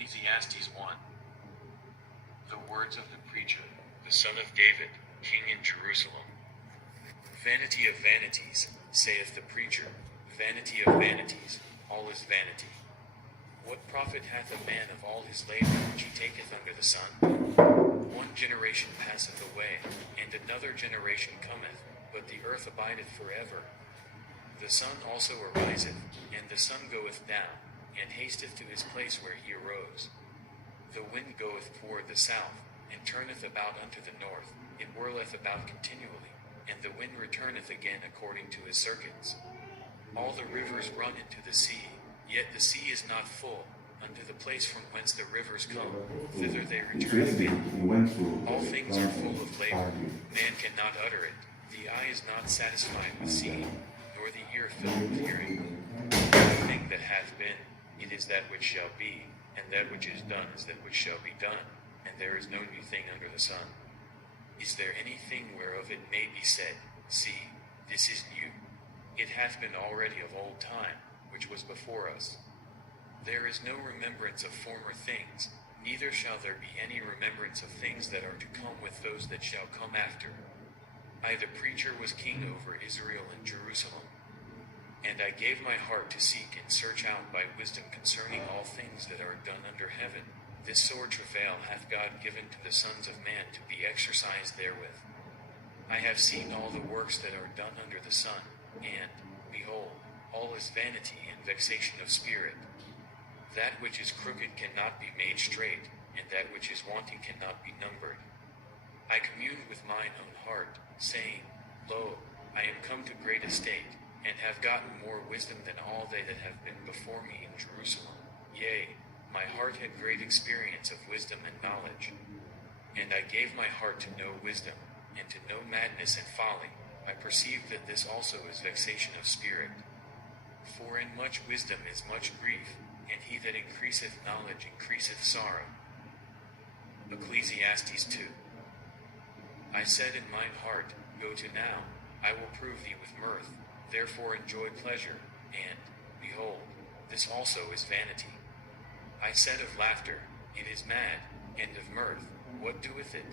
Ecclesiastes 1. The words of the preacher, the son of David, king in Jerusalem. Vanity of vanities, saith the preacher, vanity of vanities, all is vanity. What profit hath a man of all his labor which he taketh under the sun? One generation passeth away, and another generation cometh, but the earth abideth forever. The sun also ariseth, and the sun goeth down, and hasteth to his place where he arose. The wind goeth toward the south, and turneth about unto the north, it whirleth about continually, and the wind returneth again according to his circuits. All the rivers run into the sea, yet the sea is not full. Unto the place from whence the rivers come, thither they return again. All things are full of labor, man cannot utter it. The eye is not satisfied with seeing, nor the ear filled with hearing. The thing that hath been, it is that which shall be, and that which is done is that which shall be done, and there is no new thing under the sun. Is there anything whereof it may be said, See, this is new? It hath been already of old time, which was before us. There is no remembrance of former things, neither shall there be any remembrance of things that are to come with those that shall come after. I the preacher was king over Israel and Jerusalem. And I gave my heart to seek and search out by wisdom concerning all things that are done under heaven. This sore travail hath God given to the sons of man to be exercised therewith. I have seen all the works that are done under the sun, and, behold, all is vanity and vexation of spirit. That which is crooked cannot be made straight, and that which is wanting cannot be numbered. I communed with mine own heart, saying, Lo, I am come to great estate, and have gotten more wisdom than all they that have been before me in Jerusalem. Yea, my heart had great experience of wisdom and knowledge. And I gave my heart to know wisdom, and to know madness and folly. I perceived that this also is vexation of spirit. For in much wisdom is much grief, and he that increaseth knowledge increaseth sorrow. Ecclesiastes 2. I said in mine heart, Go to now, I will prove thee with mirth, therefore enjoy pleasure, and, behold, this also is vanity. I said of laughter, It is mad, and of mirth, what doeth it?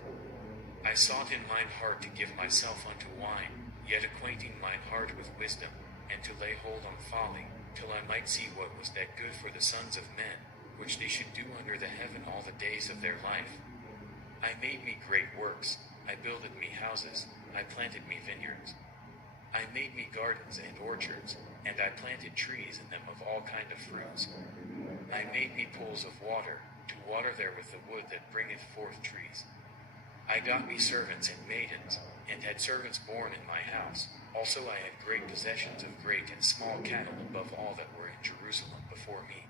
I sought in mine heart to give myself unto wine, yet acquainting mine heart with wisdom, and to lay hold on folly, till I might see what was that good for the sons of men, which they should do under the heaven all the days of their life. I made me great works, I builded me houses, I planted me vineyards. I made me gardens and orchards, and I planted trees in them of all kind of fruits. I made me pools of water, to water therewith the wood that bringeth forth trees. I got me servants and maidens, and had servants born in my house. Also I had great possessions of great and small cattle above all that were in Jerusalem before me.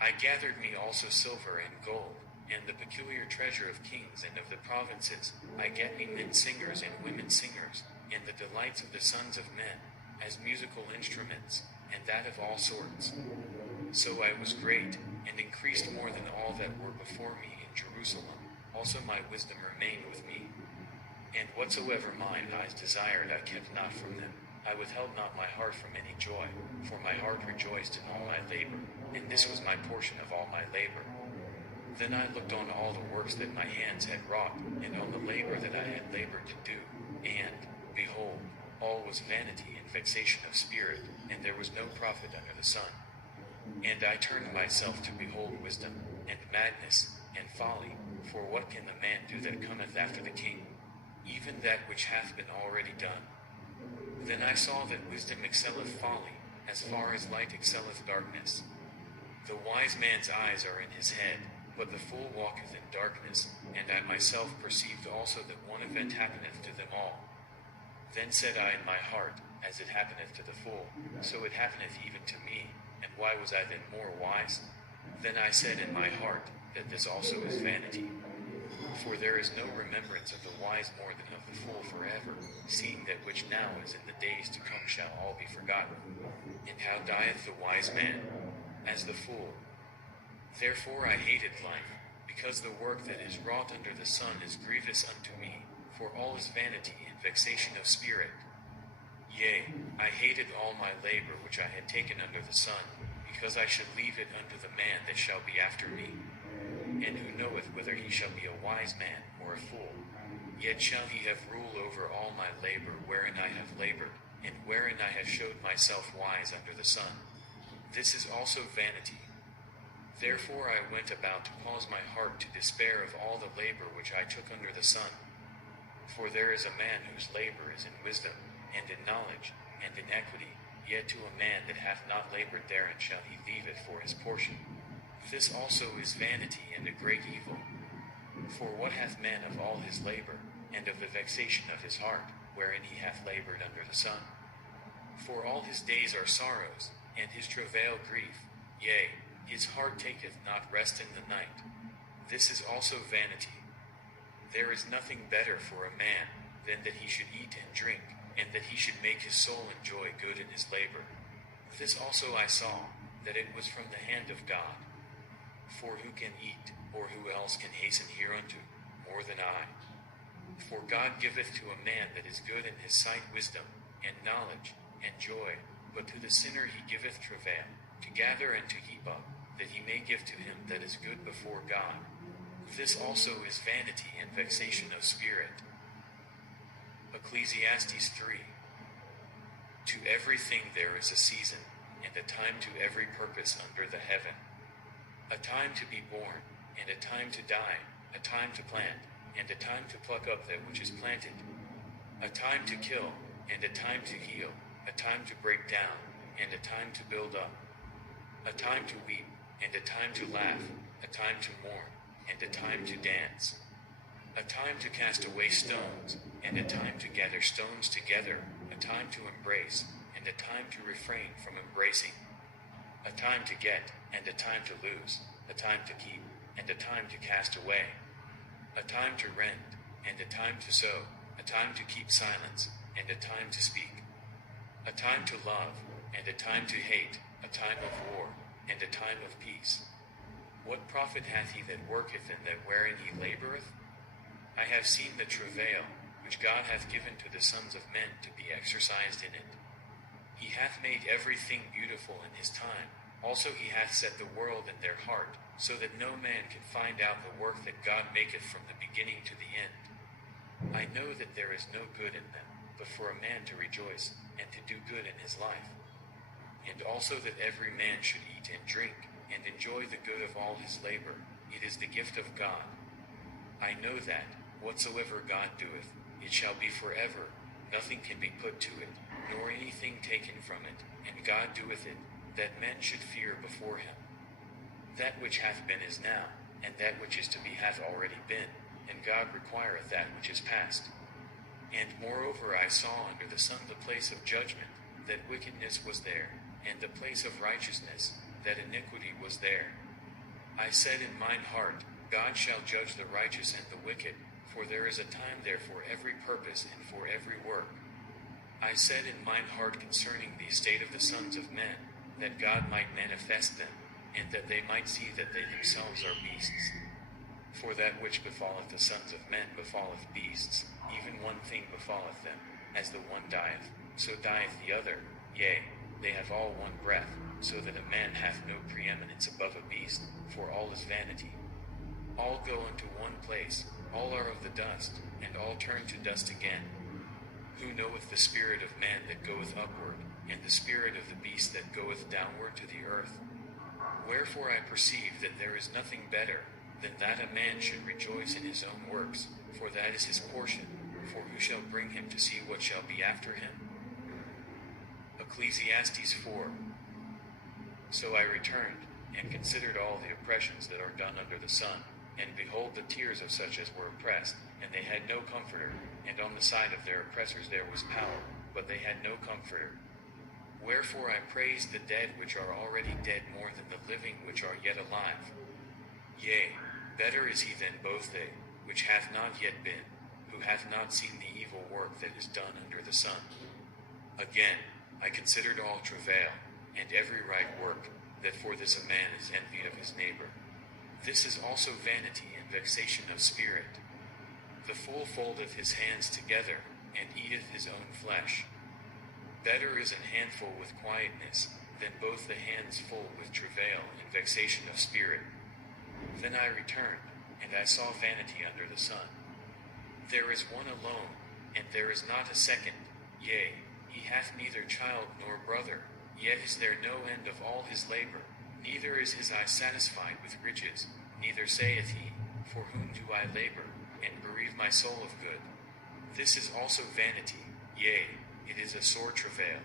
I gathered me also silver and gold, and the peculiar treasure of kings and of the provinces. I get me men singers and women singers, and the delights of the sons of men, as musical instruments, and that of all sorts. So I was great, and increased more than all that were before me in Jerusalem. Also my wisdom remained with me. And whatsoever mine eyes desired I kept not from them. I withheld not my heart from any joy, for my heart rejoiced in all my labor, and this was my portion of all my labor. Then I looked on all the works that my hands had wrought, and on the labor that I had labored to do, and, behold, all was vanity and vexation of spirit, and there was no profit under the sun. And I turned myself to behold wisdom, and madness, and folly, for what can the man do that cometh after the king? Even that which hath been already done. Then I saw that wisdom excelleth folly, as far as light excelleth darkness. The wise man's eyes are in his head, but the fool walketh in darkness, and I myself perceived also that one event happeneth to them all. Then said I in my heart, As it happeneth to the fool, so it happeneth even to me, and why was I then more wise? Then I said in my heart, that this also is vanity. For there is no remembrance of the wise more than of the fool forever, seeing that which now is in the days to come shall all be forgotten. And how dieth the wise man? As the fool. Therefore I hated life, because the work that is wrought under the sun is grievous unto me, for all is vanity and vexation of spirit. Yea, I hated all my labor which I had taken under the sun, because I should leave it unto the man that shall be after me. And who knoweth whether he shall be a wise man or a fool? Yet shall he have rule over all my labor wherein I have labored, and wherein I have showed myself wise under the sun. This is also vanity. Therefore I went about to cause my heart to despair of all the labor which I took under the sun. For there is a man whose labor is in wisdom, and in knowledge, and in equity, yet to a man that hath not labored therein shall he leave it for his portion. This also is vanity and a great evil. For what hath man of all his labor, and of the vexation of his heart, wherein he hath labored under the sun? For all his days are sorrows, and his travail grief, yea, his heart taketh not rest in the night. This is also vanity. There is nothing better for a man than that he should eat and drink, and that he should make his soul enjoy good in his labor. This also I saw, that it was from the hand of God. For who can eat, or who else can hasten hereunto, more than I? For God giveth to a man that is good in his sight wisdom, and knowledge, and joy, but to the sinner he giveth travail, to gather and to heap up, that he may give to him that is good before God. This also is vanity and vexation of spirit. Ecclesiastes 3. To everything there is a season, and a time to every purpose under the heaven. A time to be born, and a time to die, a time to plant, and a time to pluck up that which is planted. A time to kill, and a time to heal, a time to break down, and a time to build up. A time to weep, and a time to laugh, a time to mourn, and a time to dance. A time to cast away stones, and a time to gather stones together, a time to embrace, and a time to refrain from embracing. A time to get, and a time to lose, a time to keep, and a time to cast away. A time to rend, and a time to sow, a time to keep silence, and a time to speak. A time to love, and a time to hate, a time of war, and a time of peace. What profit hath he that worketh in that wherein he laboureth? I have seen the travail, which God hath given to the sons of men to be exercised in it. He hath made everything beautiful in his time. Also he hath set the world in their heart, so that no man can find out the work that God maketh from the beginning to the end. I know that there is no good in them, but for a man to rejoice, and to do good in his life. And also that every man should eat and drink, and enjoy the good of all his labor. It is the gift of God. I know that, whatsoever God doeth, it shall be forever. Nothing can be put to it, nor anything taken from it, and God doeth it, that men should fear before him. That which hath been is now, and that which is to be hath already been, and God requireth that which is past. And moreover I saw under the sun the place of judgment, that wickedness was there, and the place of righteousness, that iniquity was there. I said in mine heart, God shall judge the righteous and the wicked, for there is a time there for every purpose and for every work. I said in mine heart concerning the estate of the sons of men, that God might manifest them, and that they might see that they themselves are beasts. For that which befalleth the sons of men befalleth beasts, even one thing befalleth them, as the one dieth, so dieth the other, yea, they have all one breath, so that a man hath no preeminence above a beast, for all is vanity. All go unto one place, all are of the dust, and all turn to dust again. Who knoweth the spirit of man that goeth upward, and the spirit of the beast that goeth downward to the earth? Wherefore I perceive that there is nothing better than that a man should rejoice in his own works, for that is his portion, for who shall bring him to see what shall be after him? Ecclesiastes 4. So I returned, and considered all the oppressions that are done under the sun, and behold the tears of such as were oppressed, and they had no comforter, and on the side of their oppressors there was power, but they had no comforter. Wherefore I praise the dead which are already dead more than the living which are yet alive. Yea, better is he than both they, which hath not yet been, who hath not seen the evil work that is done under the sun. Again, I considered all travail, and every right work, that for this a man is envied of his neighbor. This is also vanity and vexation of spirit. The fool foldeth his hands together, and eateth his own flesh. Better is an handful with quietness, then both the hands full with travail and vexation of spirit. Then I returned, and I saw vanity under the sun. There is one alone, and there is not a second, yea, he hath neither child nor brother, yet is there no end of all his labor, neither is his eye satisfied with riches, neither saith he, for whom do I labor, and bereave my soul of good? This is also vanity, yea, it is a sore travail.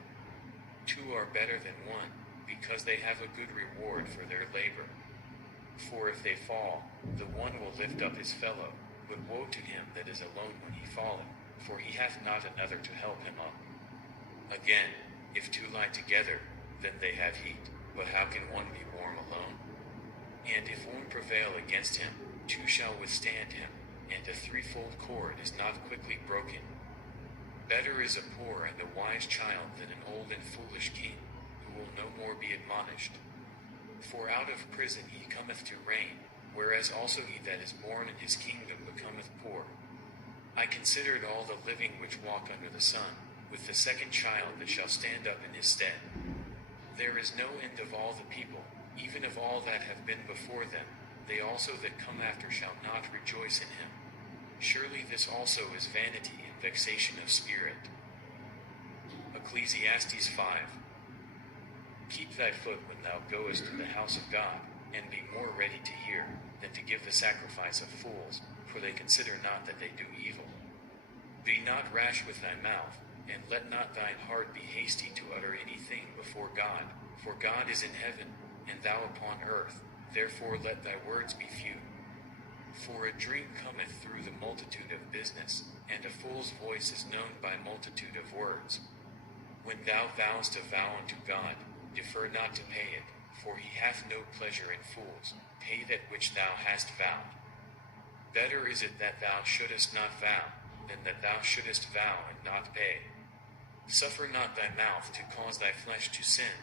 Two are better than one, because they have a good reward for their labor. For if they fall, the one will lift up his fellow, but woe to him that is alone when he falleth, for he hath not another to help him up. Again, if two lie together, then they have heat, but how can one be warm alone? And if one prevail against him, two shall withstand him, and a threefold cord is not quickly broken. Better is a poor and a wise child than an old and foolish king, who will no more be admonished. For out of prison he cometh to reign, whereas also he that is born in his kingdom becometh poor. I considered all the living which walk under the sun, with the second child that shall stand up in his stead. There is no end of all the people, even of all that have been before them, they also that come after shall not rejoice in him. Surely this also is vanity and vexation of spirit. Ecclesiastes 5. Keep thy foot when thou goest to the house of God, and be more ready to hear, than to give the sacrifice of fools, for they consider not that they do evil. Be not rash with thy mouth, and let not thine heart be hasty to utter anything before God, for God is in heaven, and thou upon earth, therefore let thy words be few. For a dream cometh through the multitude of business, and a fool's voice is known by multitude of words. When thou vowest a vow unto God, defer not to pay it, for he hath no pleasure in fools. Pay that which thou hast vowed. Better is it that thou shouldest not vow, than that thou shouldest vow and not pay. Suffer not thy mouth to cause thy flesh to sin,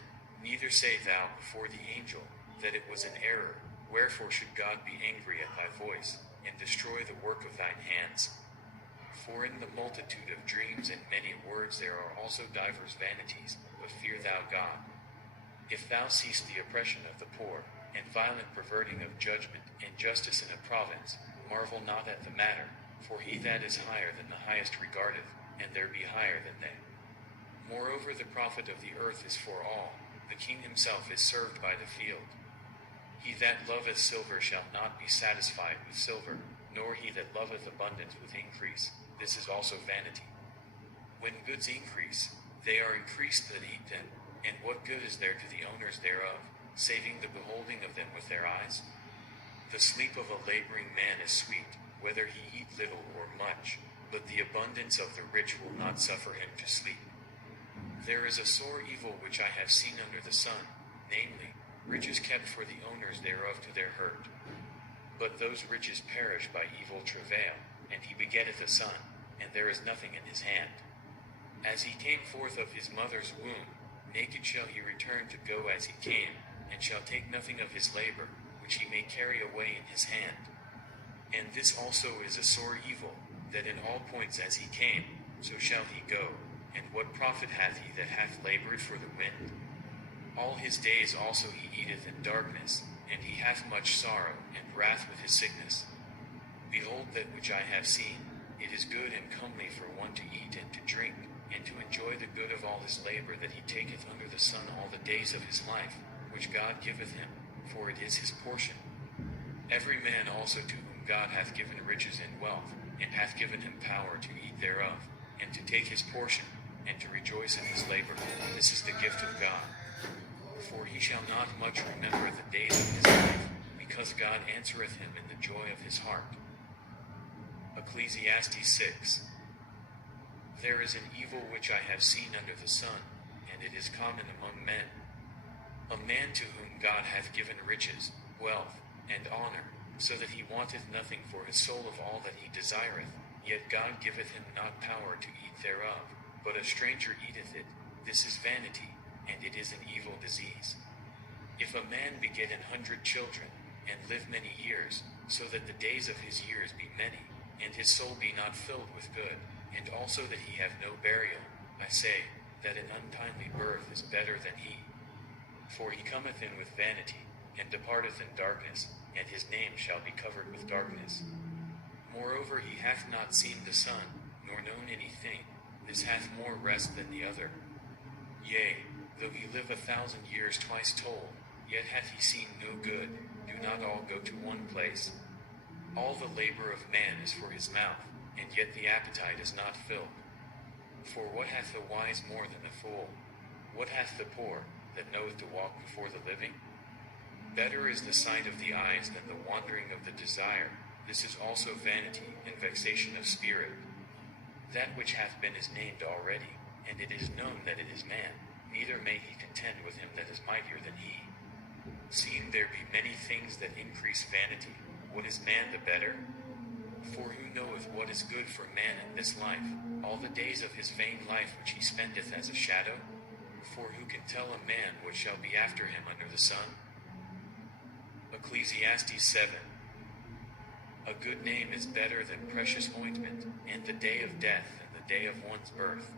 neither say thou before the angel, that it was an error. Wherefore should God be angry at thy voice, and destroy the work of thine hands? For in the multitude of dreams and many words there are also divers vanities, but fear thou God. If thou seest the oppression of the poor, and violent perverting of judgment, and justice in a province, marvel not at the matter, for he that is higher than the highest regardeth, and there be higher than they. Moreover the profit of the earth is for all, the king himself is served by the field. He that loveth silver shall not be satisfied with silver, nor he that loveth abundance with increase. This is also vanity. When goods increase, they are increased that eat them, and what good is there to the owners thereof, saving the beholding of them with their eyes? The sleep of a laboring man is sweet, whether he eat little or much, but the abundance of the rich will not suffer him to sleep. There is a sore evil which I have seen under the sun, namely, riches kept for the owners thereof to their hurt. But those riches perish by evil travail, and he begetteth a son, and there is nothing in his hand. As he came forth of his mother's womb, naked shall he return to go as he came, and shall take nothing of his labor, which he may carry away in his hand. And this also is a sore evil, that in all points as he came, so shall he go, and what profit hath he that hath labored for the wind? All his days also he eateth in darkness, and he hath much sorrow and wrath with his sickness. Behold that which I have seen, it is good and comely for one to eat and to drink, and to enjoy the good of all his labor that he taketh under the sun all the days of his life, which God giveth him, for it is his portion. Every man also to whom God hath given riches and wealth, and hath given him power to eat thereof, and to take his portion, and to rejoice in his labor, this is the gift of God. For he shall not much remember the days of his life, because God answereth him in the joy of his heart. Ecclesiastes 6. There is an evil which I have seen under the sun, and it is common among men. A man to whom God hath given riches, wealth, and honor, so that he wanteth nothing for his soul of all that he desireth, yet God giveth him not power to eat thereof, but a stranger eateth it. This is vanity, and it is an evil disease. If a man beget 100 children, and live many years, so that the days of his years be many, and his soul be not filled with good, and also that he have no burial, I say, that an untimely birth is better than he. For he cometh in with vanity, and departeth in darkness, and his name shall be covered with darkness. Moreover he hath not seen the sun, nor known anything. This hath more rest than the other. Yea, though he live 1,000 years twice told, yet hath he seen no good. Do not all go to one place? All the labor of man is for his mouth, and yet the appetite is not filled. For what hath the wise more than the fool? What hath the poor, that knoweth to walk before the living? Better is the sight of the eyes than the wandering of the desire. This is also vanity and vexation of spirit. That which hath been is named already, and it is known that it is man, neither may he contend with him that is mightier than he. Seeing there be many things that increase vanity, what is man the better? For who knoweth what is good for man in this life, all the days of his vain life which he spendeth as a shadow? For who can tell a man what shall be after him under the sun? Ecclesiastes 7. A good name is better than precious ointment, and the day of death than the day of one's birth.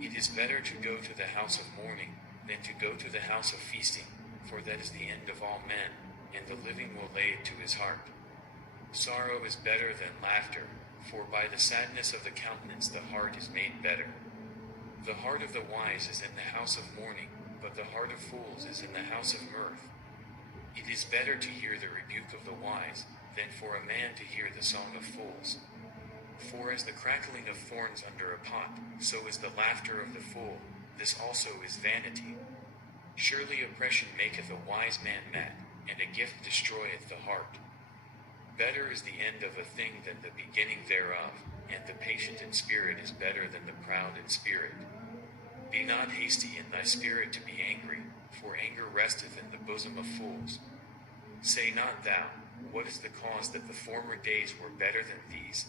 It is better to go to the house of mourning than to go to the house of feasting, for that is the end of all men, and the living will lay it to his heart. Sorrow is better than laughter, for by the sadness of the countenance the heart is made better. The heart of the wise is in the house of mourning, but the heart of fools is in the house of mirth. It is better to hear the rebuke of the wise, than for a man to hear the song of fools. For as the crackling of thorns under a pot, so is the laughter of the fool. This also is vanity. Surely oppression maketh a wise man mad, and a gift destroyeth the heart. Better is the end of a thing than the beginning thereof, and the patient in spirit is better than the proud in spirit. Be not hasty in thy spirit to be angry, for anger resteth in the bosom of fools. Say not thou, what is the cause that the former days were better than these?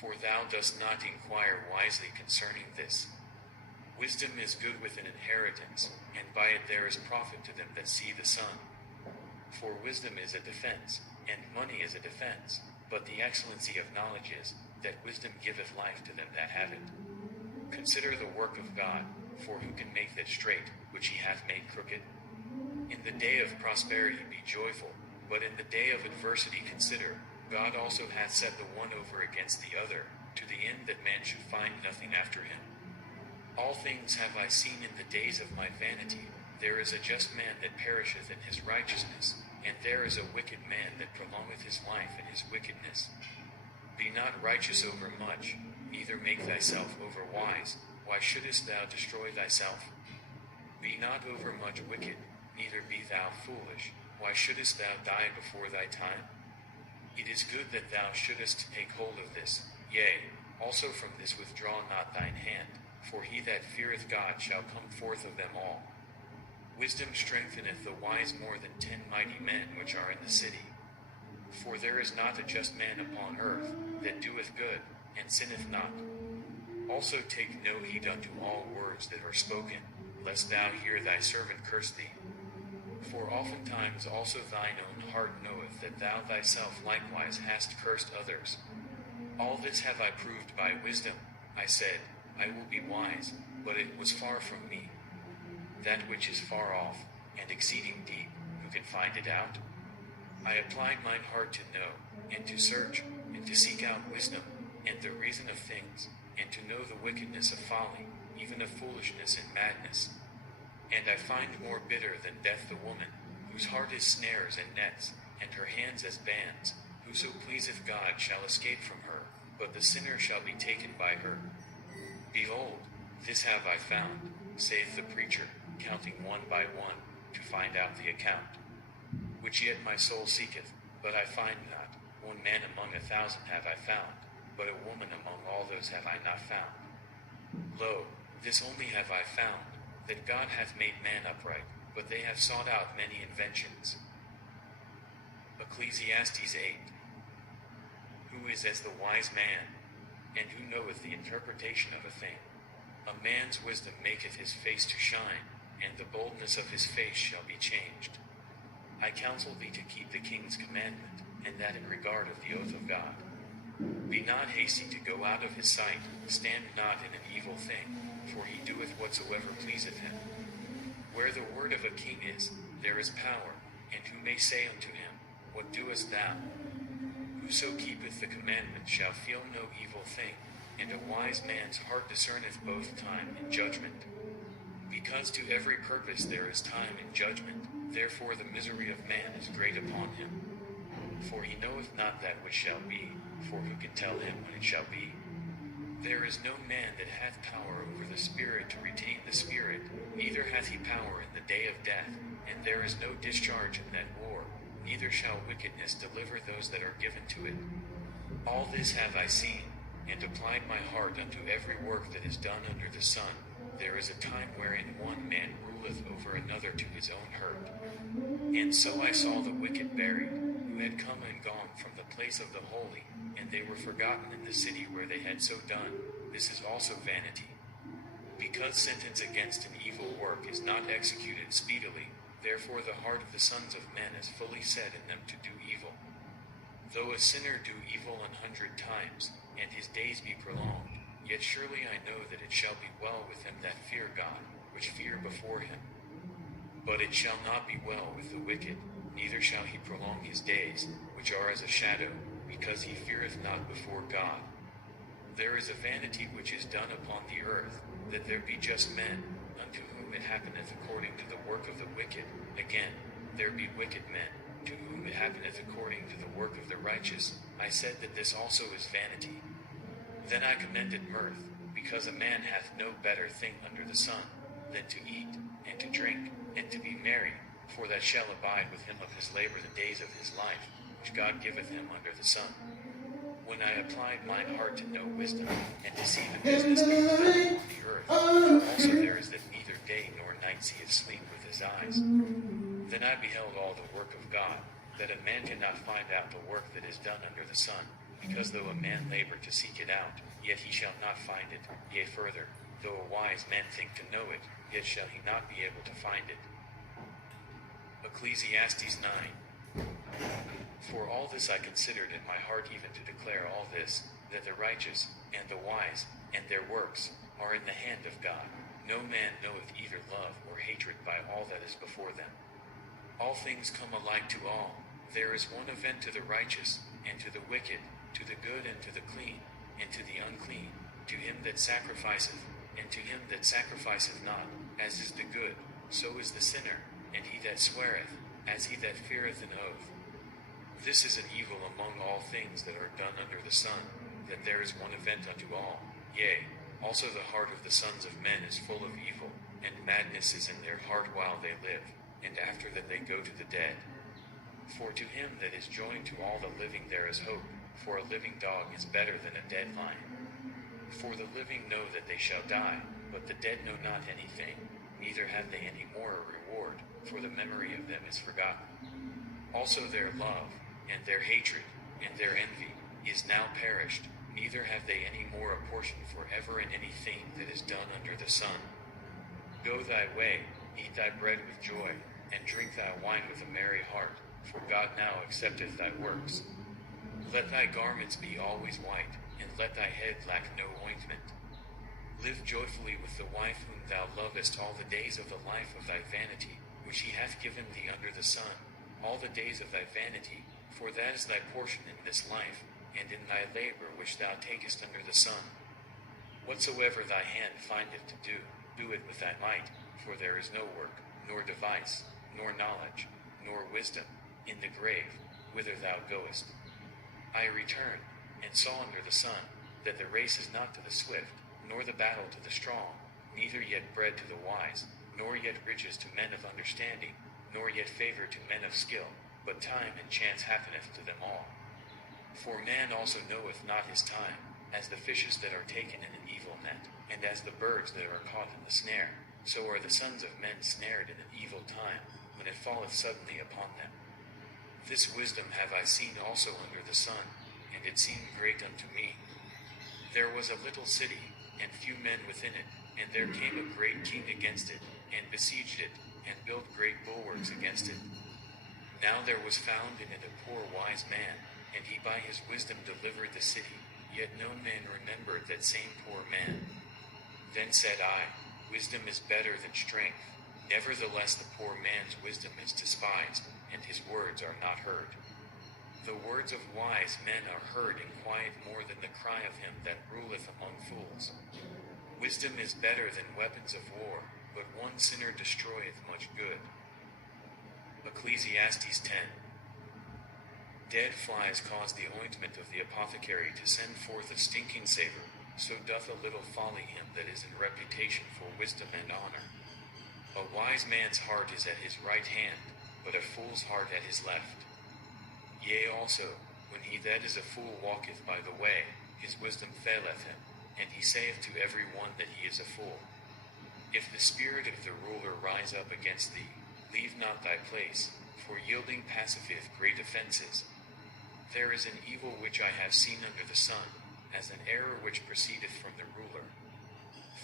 For thou dost not inquire wisely concerning this. Wisdom is good with an inheritance, and by it there is profit to them that see the sun. For wisdom is a defense, and money is a defense, but the excellency of knowledge is, that wisdom giveth life to them that have it. Consider the work of God, for who can make that straight, which he hath made crooked? In the day of prosperity be joyful, but in the day of adversity consider, God also hath set the one over against the other, to the end that man should find nothing after him. All things have I seen in the days of my vanity. There is a just man that perisheth in his righteousness, and there is a wicked man that prolongeth his life in his wickedness. Be not righteous over much, neither make thyself over wise. Why shouldest thou destroy thyself? Be not over much wicked, neither be thou foolish. Why shouldest thou die before thy time? It is good that thou shouldest take hold of this, yea, also from this withdraw not thine hand, for he that feareth God shall come forth of them all. Wisdom strengtheneth the wise more than 10 mighty men which are in the city. For there is not a just man upon earth, that doeth good, and sinneth not. Also take no heed unto all words that are spoken, lest thou hear thy servant curse thee. For oftentimes also thine own heart knoweth that thou thyself likewise hast cursed others. All this have I proved by wisdom. I said, I will be wise, but it was far from me. That which is far off, and exceeding deep, who can find it out? I applied mine heart to know, and to search, and to seek out wisdom, and the reason of things, and to know the wickedness of folly, even of foolishness and madness. And I find more bitter than death the woman, whose heart is snares and nets, and her hands as bands. Whoso pleaseth God shall escape from her, but the sinner shall be taken by her. Behold, this have I found, saith the preacher, counting one by one, to find out the account. Which yet my soul seeketh, but I find not. One man among 1,000 have I found, but a woman among all those have I not found. Lo, this only have I found, that God hath made man upright, but they have sought out many inventions. Ecclesiastes 8. Who is as the wise man, and who knoweth the interpretation of a thing? A man's wisdom maketh his face to shine, and the boldness of his face shall be changed. I counsel thee to keep the king's commandment, and that in regard of the oath of God. Be not hasty to go out of his sight, stand not in an evil thing, for he doeth whatsoever pleaseth him. Where the word of a king is, there is power, and who may say unto him, What doest thou? Whoso keepeth the commandment shall feel no evil thing, and a wise man's heart discerneth both time and judgment. Because to every purpose there is time and judgment, therefore the misery of man is great upon him. For he knoweth not that which shall be, for who can tell him when it shall be? There is no man that hath power over the Spirit to retain the Spirit, neither hath he power in the day of death, and there is no discharge in that war, neither shall wickedness deliver those that are given to it. All this have I seen, and applied my heart unto every work that is done under the sun. There is a time wherein one man ruleth over another to his own hurt. And so I saw the wicked buried, who had come and gone from the place of the holy, and they were forgotten in the city where they had so done. This is also vanity. Because sentence against an evil work is not executed speedily, therefore the heart of the sons of men is fully set in them to do evil. Though a sinner do evil 100 times, and his days be prolonged, yet surely I know that it shall be well with them that fear God, which fear before him. But it shall not be well with the wicked, neither shall he prolong his days, which are as a shadow, because he feareth not before God. There is a vanity which is done upon the earth, that there be just men, unto whom it happeneth according to the work of the wicked. Again, there be wicked men, to whom it happeneth according to the work of the righteous. I said that this also is vanity. Then I commended mirth, because a man hath no better thing under the sun, than to eat, and to drink, and to be merry, for that shall abide with him of his labor the days of his life, which God giveth him under the sun. When I applied mine heart to know wisdom, and to see the business of the earth, for also there is that neither day nor night seeth sleep with his eyes. Then I beheld all the work of God, that a man cannot find out the work that is done under the sun, because though a man labor to seek it out, yet he shall not find it. Yea further, though a wise man think to know it, yet shall he not be able to find it. Ecclesiastes 9. For all this I considered in my heart even to declare all this, that the righteous, and the wise, and their works, are in the hand of God. No man knoweth either love or hatred by all that is before them. All things come alike to all. There is one event to the righteous, and to the wicked, to the good and to the clean, and to the unclean, to him that sacrificeth, and to him that sacrificeth not, as is the good, so is the sinner, and he that sweareth, as he that feareth an oath. This is an evil among all things that are done under the sun, that there is one event unto all. Yea, also the heart of the sons of men is full of evil, and madness is in their heart while they live, and after that they go to the dead. For to him that is joined to all the living there is hope, for a living dog is better than a dead lion. For the living know that they shall die, but the dead know not anything, neither have they any more a reward, for the memory of them is forgotten. Also their love, and their hatred, and their envy, is now perished, neither have they any more a portion forever in anything that is done under the sun. Go thy way, eat thy bread with joy, and drink thy wine with a merry heart, for God now accepteth thy works. Let thy garments be always white, and let thy head lack no ointment. Live joyfully with the wife whom thou lovest all the days of the life of thy vanity, which he hath given thee under the sun, all the days of thy vanity, for that is thy portion in this life, and in thy labor which thou takest under the sun. Whatsoever thy hand findeth to do, do it with thy might, for there is no work, nor device, nor knowledge, nor wisdom, in the grave, whither thou goest. I returned, and saw under the sun, that the race is not to the swift, nor the battle to the strong, neither yet bread to the wise, nor yet riches to men of understanding, nor yet favor to men of skill, but time and chance happeneth to them all. For man also knoweth not his time, as the fishes that are taken in an evil net, and as the birds that are caught in the snare, so are the sons of men snared in an evil time, when it falleth suddenly upon them. This wisdom have I seen also under the sun, and it seemed great unto me. There was a little city, and few men within it, and there came a great king against it, and besieged it, and built great bulwarks against it. Now there was found in it a poor wise man, and he by his wisdom delivered the city, yet no man remembered that same poor man. Then said I, Wisdom is better than strength. Nevertheless the poor man's wisdom is despised, and his words are not heard. The words of wise men are heard in quiet more than the cry of him that ruleth among fools. Wisdom is better than weapons of war, but one sinner destroyeth much good. Ecclesiastes 10. Dead flies cause the ointment of the apothecary to send forth a stinking savour, so doth a little folly him that is in reputation for wisdom and honour. A wise man's heart is at his right hand, but a fool's heart at his left. Yea also, when he that is a fool walketh by the way, his wisdom faileth him, and he saith to every one that he is a fool. If the spirit of the ruler rise up against thee, leave not thy place, for yielding passeth great offences. There is an evil which I have seen under the sun, as an error which proceedeth from the ruler.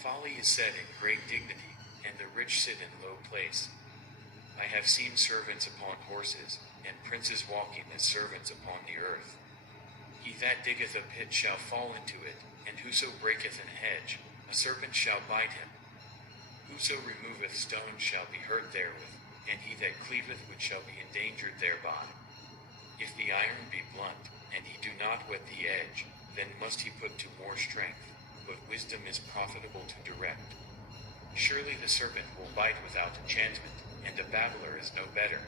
Folly is set in great dignity, and the rich sit in low place. I have seen servants upon horses, and princes walking as servants upon the earth. He that diggeth a pit shall fall into it, and whoso breaketh an hedge, a serpent shall bite him. Whoso removeth stones shall be hurt therewith, and he that cleaveth wood shall be endangered thereby. If the iron be blunt, and he do not whet the edge, then must he put to more strength, but wisdom is profitable to direct. Surely the serpent will bite without enchantment, and a babbler is no better.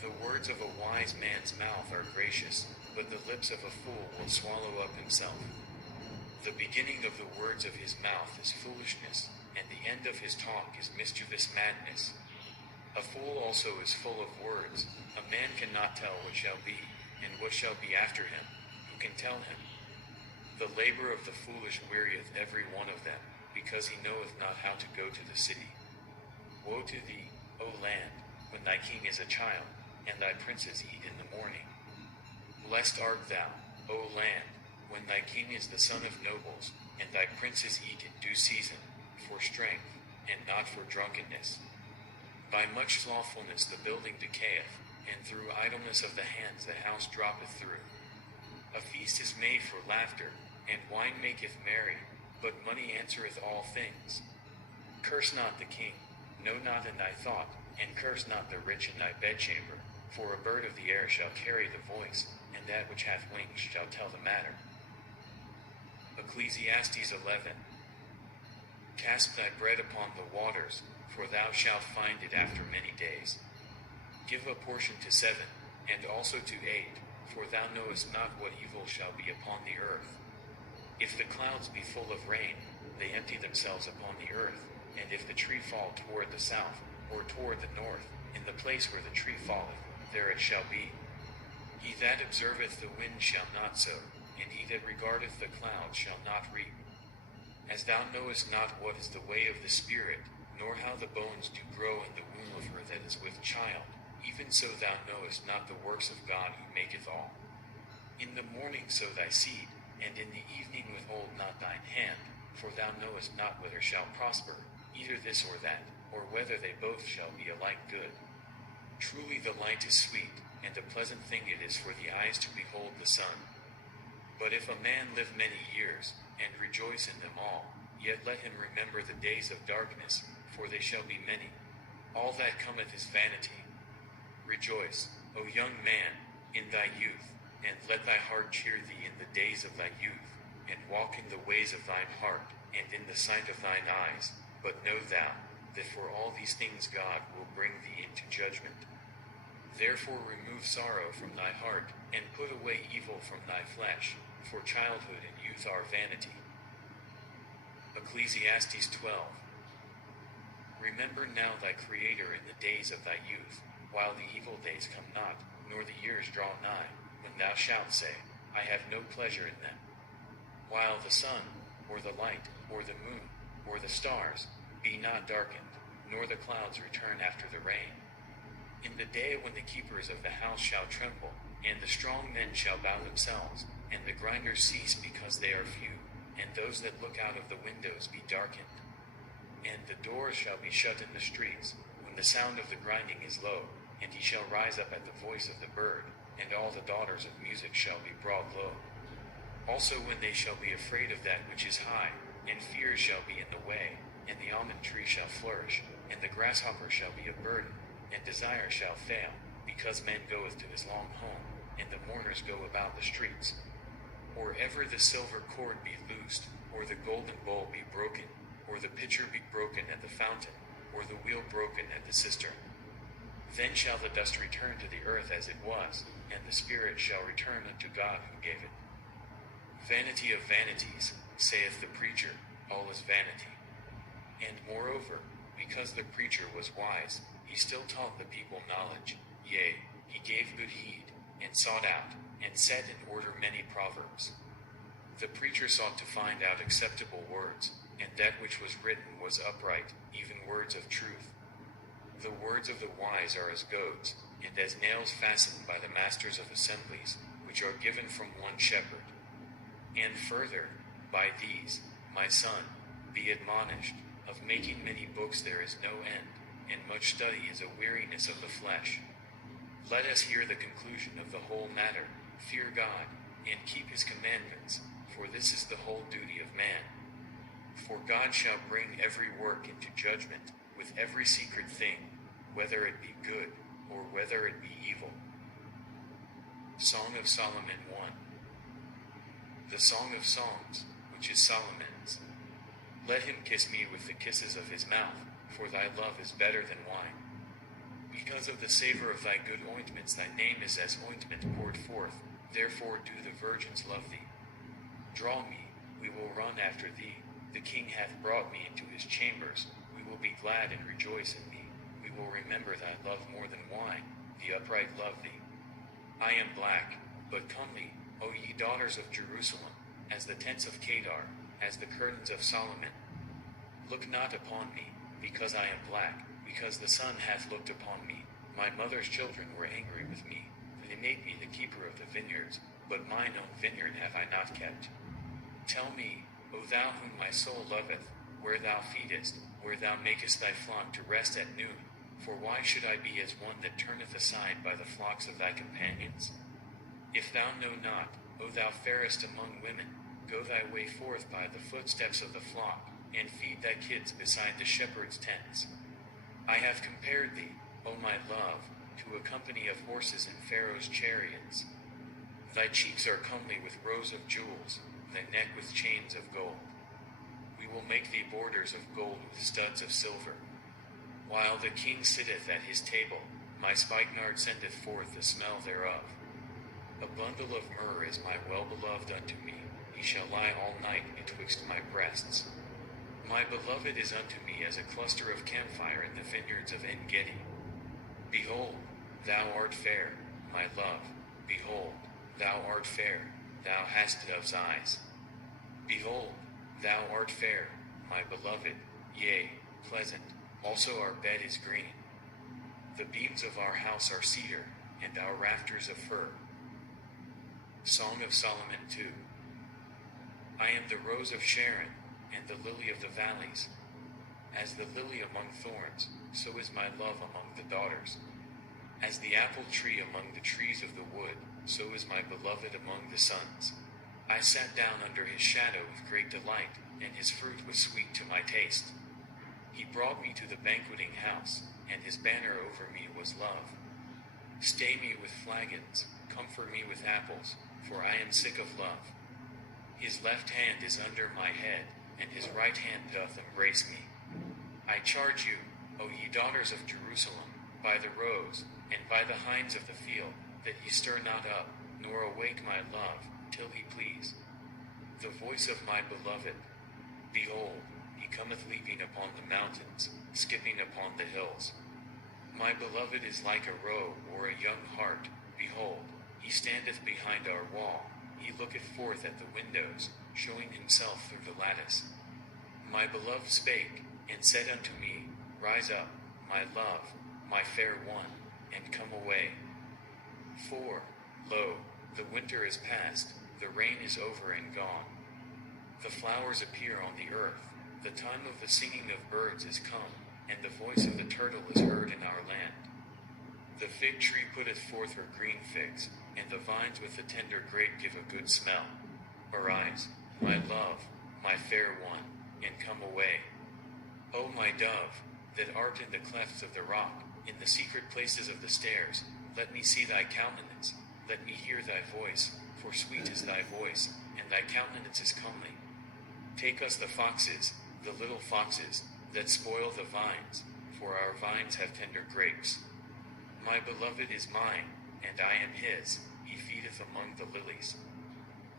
The words of a wise man's mouth are gracious, but the lips of a fool will swallow up himself. The beginning of the words of his mouth is foolishness, and the end of his talk is mischievous madness. A fool also is full of words. A man cannot tell what shall be, and what shall be after him. Who can tell him? The labor of the foolish wearieth every one of them, because he knoweth not how to go to the city. Woe to thee, O land, when thy king is a child, and thy princes eat in the morning. Blessed art thou, O land, when thy king is the son of nobles, and thy princes eat in due season, for strength, and not for drunkenness. By much slothfulness the building decayeth, and through idleness of the hands the house droppeth through. A feast is made for laughter, and wine maketh merry, but money answereth all things. Curse not the king, no not in thy thought, and curse not the rich in thy bedchamber, for a bird of the air shall carry the voice, and that which hath wings shall tell the matter. Ecclesiastes 11. Cast thy bread upon the waters, for thou shalt find it after many days. Give a portion to 7, and also to 8, for thou knowest not what evil shall be upon the earth. If the clouds be full of rain, they empty themselves upon the earth, and if the tree fall toward the south, or toward the north, in the place where the tree falleth, there it shall be. He that observeth the wind shall not sow, and he that regardeth the clouds shall not reap. As thou knowest not what is the way of the Spirit, nor how the bones do grow in the womb of her that is with child, even so thou knowest not the works of God who maketh all. In the morning sow thy seed, and in the evening withhold not thine hand, for thou knowest not whether shall prosper, either this or that, or whether they both shall be alike good. Truly the light is sweet, and a pleasant thing it is for the eyes to behold the sun. But if a man live many years, and rejoice in them all, yet let him remember the days of darkness, for they shall be many. All that cometh is vanity. Rejoice, O young man, in thy youth, and let thy heart cheer thee in the days of thy youth, and walk in the ways of thine heart, and in the sight of thine eyes. But know thou, that for all these things God will bring thee into judgment. Therefore remove sorrow from thy heart, and put away evil from thy flesh, for childhood and youth are vanity. Ecclesiastes 12. Remember now thy Creator in the days of thy youth, while the evil days come not, nor the years draw nigh, when thou shalt say, I have no pleasure in them. While the sun, or the light, or the moon, or the stars, be not darkened, nor the clouds return after the rain. In the day when the keepers of the house shall tremble, and the strong men shall bow themselves, and the grinders cease because they are few, and those that look out of the windows be darkened. And the doors shall be shut in the streets, when the sound of the grinding is low, and he shall rise up at the voice of the bird, and all the daughters of music shall be brought low. Also when they shall be afraid of that which is high, and fear shall be in the way, and the almond tree shall flourish, and the grasshopper shall be a burden, and desire shall fail, because man goeth to his long home, and the mourners go about the streets. Or ever the silver cord be loosed, or the golden bowl be broken, or the pitcher be broken at the fountain, or the wheel broken at the cistern. Then shall the dust return to the earth as it was, and the spirit shall return unto God who gave it. Vanity of vanities, saith the preacher, all is vanity. And moreover, because the preacher was wise, he still taught the people knowledge, yea, he gave good heed, and sought out, and set in order many proverbs. The preacher sought to find out acceptable words, and that which was written was upright, even words of truth. The words of the wise are as goads, and as nails fastened by the masters of assemblies, which are given from one shepherd. And further, by these, my son, be admonished, of making many books there is no end, and much study is a weariness of the flesh. Let us hear the conclusion of the whole matter, fear God, and keep his commandments, for this is the whole duty of man. For God shall bring every work into judgment, with every secret thing, whether it be good, or whether it be evil. Song of Solomon 1. The Song of Songs, which is Solomon's. Let him kiss me with the kisses of his mouth, for thy love is better than wine. Because of the savor of thy good ointments, thy name is as ointment poured forth, therefore do the virgins love thee. Draw me, we will run after thee. The king hath brought me into his chambers, we will be glad and rejoice in thee. We will remember thy love more than wine, the upright love thee. I am black, but comely, O ye daughters of Jerusalem, as the tents of Kedar, as the curtains of Solomon. Look not upon me, because I am black, because the sun hath looked upon me. My mother's children were angry with me. They made me the keeper of the vineyards, but mine own vineyard have I not kept. Tell me, O thou whom my soul loveth, where thou feedest, where thou makest thy flock to rest at noon. For why should I be as one that turneth aside by the flocks of thy companions? If thou know not, O thou fairest among women, go thy way forth by the footsteps of the flock, and feed thy kids beside the shepherd's tents. I have compared thee, O my love, to a company of horses in Pharaoh's chariots. Thy cheeks are comely with rows of jewels, thy neck with chains of gold. We will make thee borders of gold with studs of silver. While the king sitteth at his table, my spikenard sendeth forth the smell thereof. A bundle of myrrh is my well-beloved unto me, he shall lie all night betwixt my breasts. My beloved is unto me as a cluster of camphire in the vineyards of En-Gedi. Behold, thou art fair, my love, behold, thou art fair, thou hast dove's eyes. Behold, thou art fair, my beloved, yea, pleasant, also our bed is green. The beams of our house are cedar, and our rafters of fir. Song of Solomon 2. I am the rose of Sharon, and the lily of the valleys. As the lily among thorns, so is my love among the daughters. As the apple tree among the trees of the wood, so is my beloved among the sons. I sat down under his shadow with great delight, and his fruit was sweet to my taste. He brought me to the banqueting house, and his banner over me was love. Stay me with flagons, comfort me with apples, for I am sick of love. His left hand is under my head, and his right hand doth embrace me. I charge you, O ye daughters of Jerusalem, by the roes, and by the hinds of the field, that ye stir not up, nor awake my love, till he please. The voice of my beloved, behold, he cometh leaping upon the mountains, skipping upon the hills. My beloved is like a roe or a young hart, behold, he standeth behind our wall, he looketh forth at the windows, showing himself through the lattice. My beloved spake, and said unto me, Rise up, my love, my fair one, and come away. For, lo, the winter is past, the rain is over and gone. The flowers appear on the earth, the time of the singing of birds is come, and the voice of the turtle is heard in our land. The fig tree putteth forth her green figs, and the vines with the tender grape give a good smell. Arise, my love, my fair one, and come away. O my dove, that art in the clefts of the rock, in the secret places of the stairs. Let me see thy countenance, let me hear thy voice, for sweet is thy voice, and thy countenance is comely. Take us the foxes, the little foxes, that spoil the vines, for our vines have tender grapes. My beloved is mine, and I am his, he feedeth among the lilies.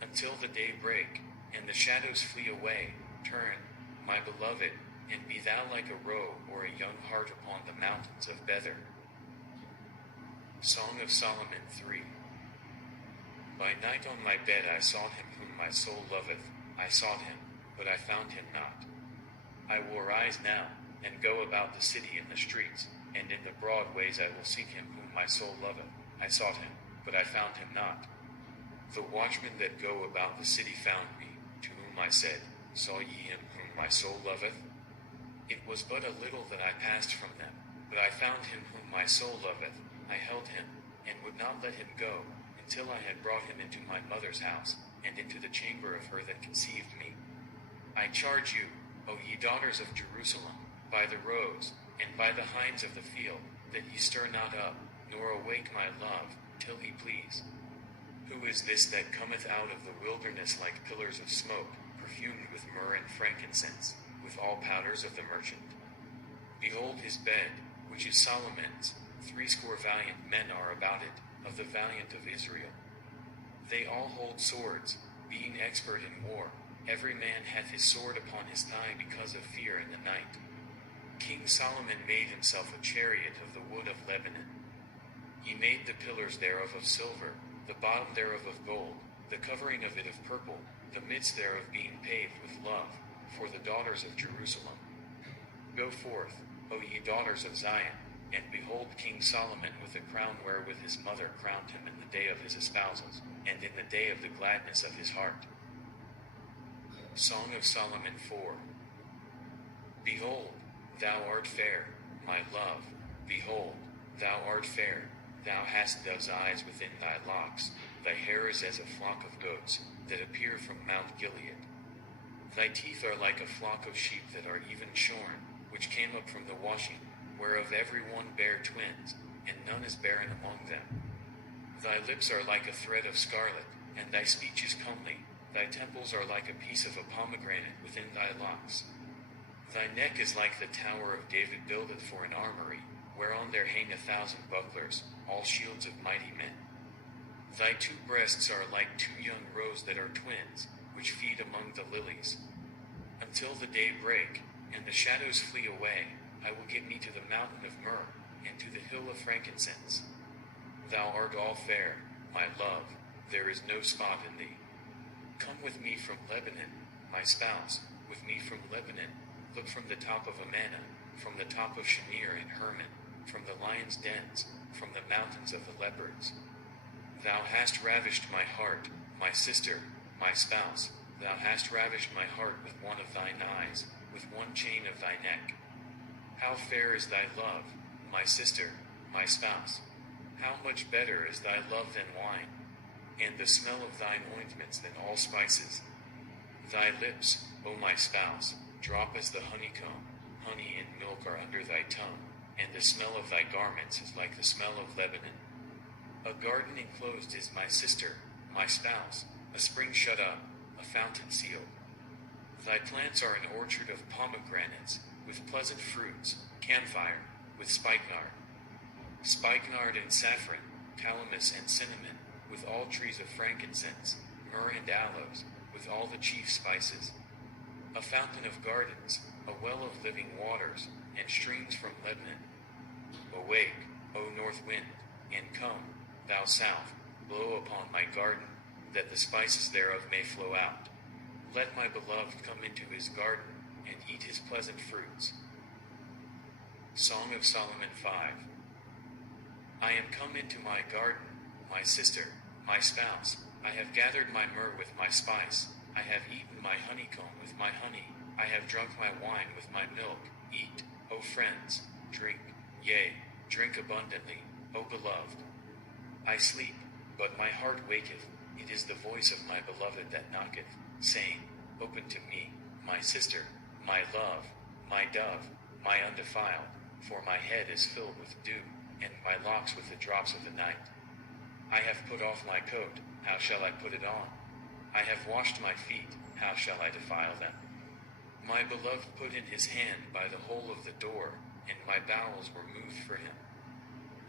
Until the day break, and the shadows flee away, turn, my beloved, and be thou like a roe or a young hart upon the mountains of Bether. Song of Solomon 3. By night on my bed I sought him whom my soul loveth, I sought him, but I found him not. I will arise now, and go about the city in the streets, and in the broad ways I will seek him whom my soul loveth. I sought him, but I found him not. The watchmen that go about the city found me, to whom I said, Saw ye him whom my soul loveth? It was but a little that I passed from them, but I found him whom my soul loveth. I held him, and would not let him go, until I had brought him into my mother's house, and into the chamber of her that conceived me. I charge you, O ye daughters of Jerusalem, by the roes, and by the hinds of the field, that ye stir not up, nor awake my love, till he please. Who is this that cometh out of the wilderness like pillars of smoke, perfumed with myrrh and frankincense, with all powders of the merchant? Behold his bed, which is Solomon's, 80 valiant men are about it, of the valiant of Israel. They all hold swords, being expert in war, every man hath his sword upon his thigh because of fear in the night. King Solomon made himself a chariot of the wood of Lebanon. He made the pillars thereof of silver, the bottom thereof of gold, the covering of it of purple, the midst thereof being paved with love, for the daughters of Jerusalem. Go forth, O ye daughters of Zion, and behold King Solomon with the crown wherewith his mother crowned him in the day of his espousals, and in the day of the gladness of his heart. Song of Solomon 4. Behold, thou art fair, my love, behold, thou art fair, thou hast dove's eyes within thy locks, thy hair is as a flock of goats, that appear from Mount Gilead. Thy teeth are like a flock of sheep that are even shorn, which came up from the washing, whereof every one bare twins, and none is barren among them. Thy lips are like a thread of scarlet, and thy speech is comely, thy temples are like a piece of a pomegranate within thy locks. Thy neck is like the tower of David builded for an armory, whereon there hang 1,000 bucklers, all shields of mighty men. Thy 2 breasts are like 2 young roes that are twins, which feed among the lilies. Until the day break, and the shadows flee away, I will get me to the mountain of myrrh, and to the hill of frankincense. Thou art all fair, my love, there is no spot in thee. Come with me from Lebanon, my spouse, with me from Lebanon. Look from the top of Amana, from the top of Shamir and Hermon, from the lions' dens, from the mountains of the leopards. Thou hast ravished my heart, my sister, my spouse, thou hast ravished my heart with one of thine eyes, with one chain of thy neck. How fair is thy love, my sister, my spouse! How much better is thy love than wine, and the smell of thine ointments than all spices. Thy lips, O my spouse, drop as the honeycomb, honey and milk are under thy tongue, and the smell of thy garments is like the smell of Lebanon. A garden enclosed is my sister, my spouse, a spring shut up, a fountain sealed. Thy plants are an orchard of pomegranates, with pleasant fruits, camphire, with spikenard. Spikenard and saffron, calamus and cinnamon, with all trees of frankincense, myrrh and aloes, with all the chief spices. A fountain of gardens, a well of living waters, and streams from Lebanon. Awake, O north wind, and come, thou south, blow upon my garden, that the spices thereof may flow out. Let my beloved come into his garden, and eat his pleasant fruits. Song of Solomon 5. I am come into my garden, my sister, my spouse. I have gathered my myrrh with my spice. I have eaten my honeycomb with my honey. I have drunk my wine with my milk. Eat, O friends, drink, yea, drink abundantly, O beloved. I sleep, but my heart waketh. It is the voice of my beloved that knocketh, saying, Open to me, my sister, my love, my dove, my undefiled, for my head is filled with dew, and my locks with the drops of the night. I have put off my coat, how shall I put it on? I have washed my feet, how shall I defile them? My beloved put in his hand by the hole of the door, and my bowels were moved for him.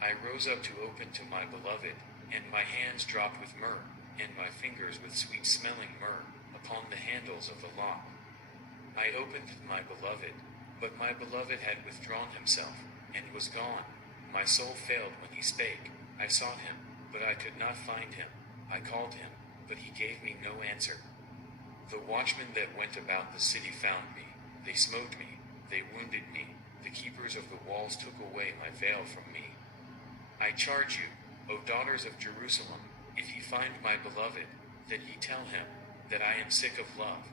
I rose up to open to my beloved, and my hands dropped with myrrh, and my fingers with sweet-smelling myrrh, upon the handles of the lock. I opened to my beloved, but my beloved had withdrawn himself, and was gone. My soul failed when he spake. I sought him, but I could not find him. I called him, but he gave me no answer. The watchmen that went about the city found me. They smote me, they wounded me. The keepers of the walls took away my veil from me. I charge you, O daughters of Jerusalem, if ye find my beloved, that ye tell him, that I am sick of love.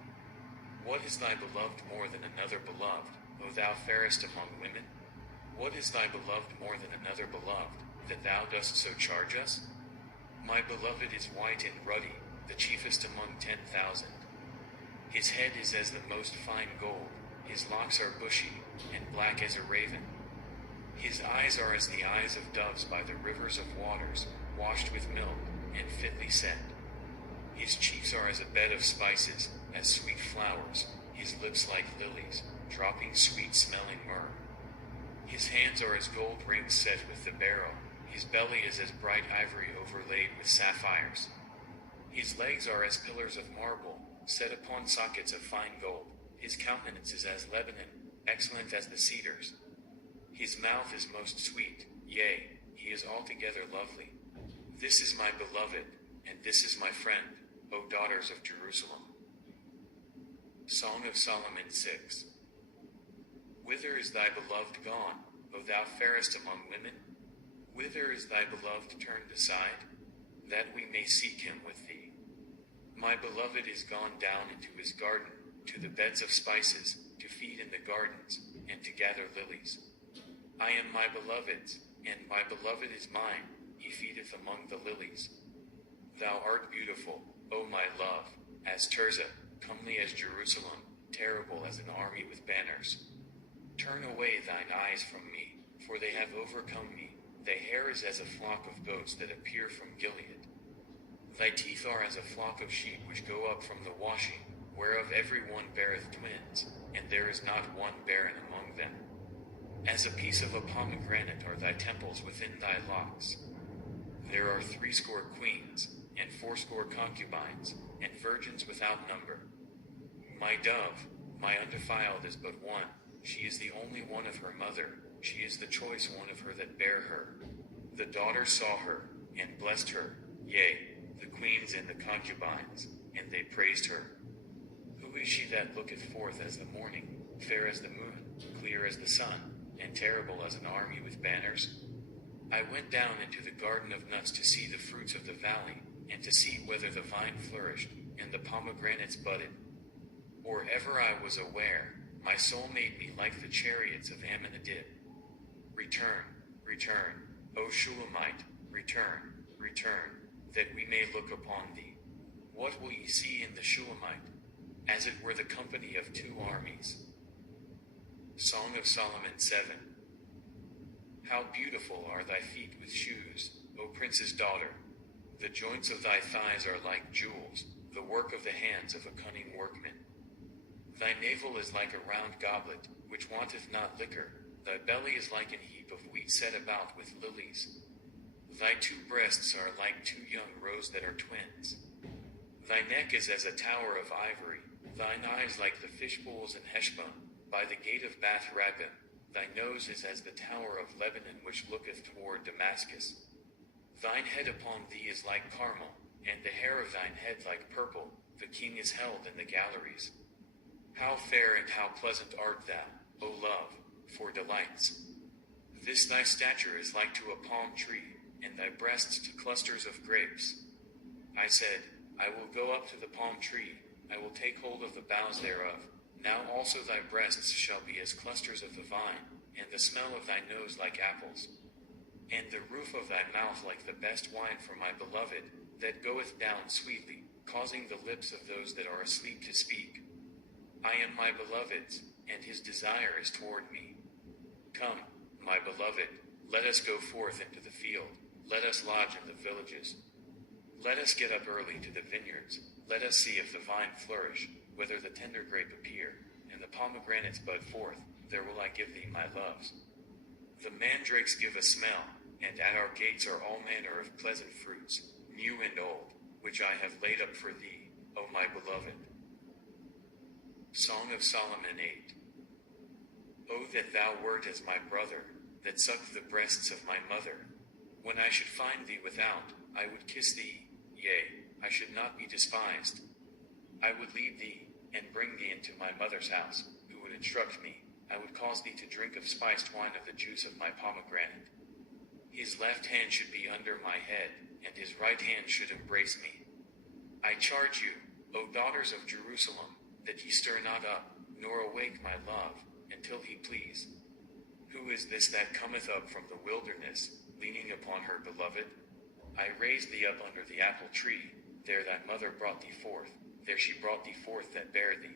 What is thy beloved more than another beloved, O thou fairest among women? What is thy beloved more than another beloved, that thou dost so charge us? My beloved is white and ruddy, the chiefest among 10,000. His head is as the most fine gold, his locks are bushy, and black as a raven. His eyes are as the eyes of doves by the rivers of waters, washed with milk, and fitly set. His cheeks are as a bed of spices, as sweet flowers, his lips like lilies, dropping sweet-smelling myrrh. His hands are as gold rings set with the beryl, his belly is as bright ivory overlaid with sapphires. His legs are as pillars of marble, set upon sockets of fine gold. His countenance is as Lebanon, excellent as the cedars. His mouth is most sweet, yea, he is altogether lovely. This is my beloved, and this is my friend, O daughters of Jerusalem. Song of Solomon 6. Whither is thy beloved gone, O thou fairest among women? Whither is thy beloved turned aside, that we may seek him with thee? My beloved is gone down into his garden, to the beds of spices, to feed in the gardens, and to gather lilies. I am my beloved's, and my beloved is mine, he feedeth among the lilies. Thou art beautiful, O my love, as Tirzah, comely as Jerusalem, terrible as an army with banners. Turn away thine eyes from me, for they have overcome me. Thy hair is as a flock of goats that appear from Gilead. Thy teeth are as a flock of sheep which go up from the washing, whereof every one beareth twins, and there is not one barren among them. As a piece of a pomegranate are thy temples within thy locks. There are 80 queens, and 80 concubines, and virgins without number. My dove, my undefiled, is but one. She is the only one of her mother. She is the choice one of her that bare her. The daughters saw her, and blessed her, yea, the queens and the concubines, and they praised her. Who is she that looketh forth as the morning, fair as the moon, clear as the sun, and terrible as an army with banners? I went down into the garden of nuts to see the fruits of the valley, and to see whether the vine flourished, and the pomegranates budded. Or ever I was aware, my soul made me like the chariots of Amminadib. Return, return, O Shulamite, return, return, that we may look upon thee. What will ye see in the Shulamite? As it were the company of 2 armies. Song of Solomon 7. How beautiful are thy feet with shoes, O prince's daughter! The joints of thy thighs are like jewels, the work of the hands of a cunning workman. Thy navel is like a round goblet, which wanteth not liquor. Thy belly is like an heap of wheat set about with lilies. Thy 2 breasts are like 2 young roes that are twins. Thy neck is as a tower of ivory, thine eyes like the fishpools in Heshbon, by the gate of Bath Rabbim. Thy nose is as the tower of Lebanon which looketh toward Damascus. Thine head upon thee is like Carmel, and the hair of thine head like purple. The king is held in the galleries. How fair and how pleasant art thou, O love, for delights! This thy stature is like to a palm tree, and thy breasts to clusters of grapes. I said, I will go up to the palm tree, I will take hold of the boughs thereof. Now also thy breasts shall be as clusters of the vine, and the smell of thy nose like apples. And the roof of thy mouth like the best wine for my beloved, that goeth down sweetly, causing the lips of those that are asleep to speak. I am my beloved's, and his desire is toward me. Come, my beloved, let us go forth into the field, let us lodge in the villages. Let us get up early to the vineyards, let us see if the vine flourish, whether the tender grape appear, and the pomegranates bud forth, there will I give thee my loves. The mandrakes give a smell, and at our gates are all manner of pleasant fruits, new and old, which I have laid up for thee, O my beloved. Song of Solomon 8. O that thou wert as my brother, that sucked the breasts of my mother. When I should find thee without, I would kiss thee, yea, I should not be despised. I would lead thee, and bring thee into my mother's house, who would instruct me. I would cause thee to drink of spiced wine of the juice of my pomegranate. His left hand should be under my head, and his right hand should embrace me. I charge you, O daughters of Jerusalem, that ye stir not up, nor awake my love, until he please. Who is this that cometh up from the wilderness, leaning upon her beloved? I raised thee up under the apple tree, there thy mother brought thee forth, there she brought thee forth that bare thee.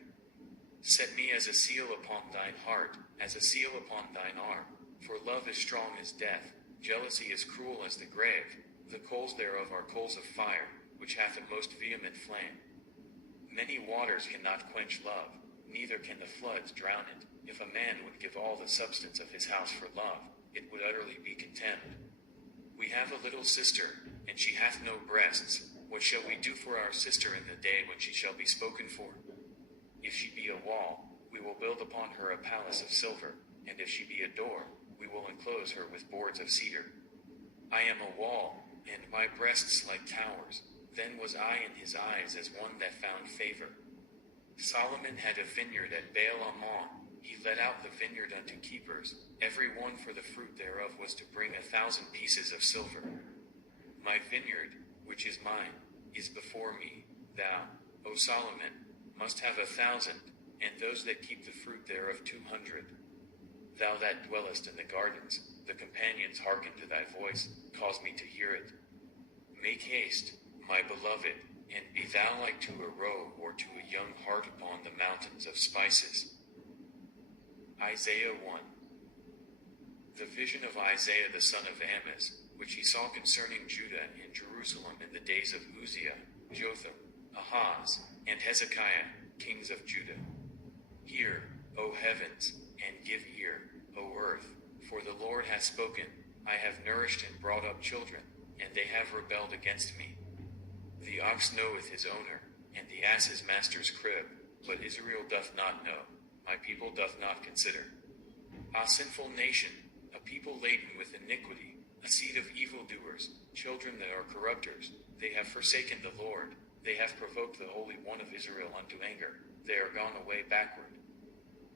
Set me as a seal upon thine heart, as a seal upon thine arm, for love is strong as death, jealousy is cruel as the grave, the coals thereof are coals of fire, which hath a most vehement flame. Many waters cannot quench love, neither can the floods drown it. If a man would give all the substance of his house for love, it would utterly be contemned. We have a little sister, and she hath no breasts. What shall we do for our sister in the day when she shall be spoken for? If she be a wall, we will build upon her a palace of silver, and if she be a door, we will enclose her with boards of cedar. I am a wall, and my breasts like towers. Then was I in his eyes as one that found favor. Solomon had a vineyard at Baal-Ammon. He let out the vineyard unto keepers. Every one for the fruit thereof was to bring 1,000 pieces of silver. My vineyard, which is mine, is before me. Thou, O Solomon, must have 1,000, and those that keep the fruit thereof 200. Thou that dwellest in the gardens, the companions hearken to thy voice, cause me to hear it. Make haste, my beloved, and be thou like to a roe or to a young hart upon the mountains of spices. Isaiah 1. The vision of Isaiah the son of Amoz, which he saw concerning Judah and Jerusalem in the days of Uzziah, Jotham, Ahaz, and Hezekiah, kings of Judah. Hear, O heavens, and give ear, O earth, for the Lord hath spoken. I have nourished and brought up children, and they have rebelled against me. The ox knoweth his owner, and the ass his master's crib, but Israel doth not know, my people doth not consider. A sinful nation, a people laden with iniquity, a seed of evildoers, children that are corrupters, they have forsaken the Lord, they have provoked the Holy One of Israel unto anger, they are gone away backward.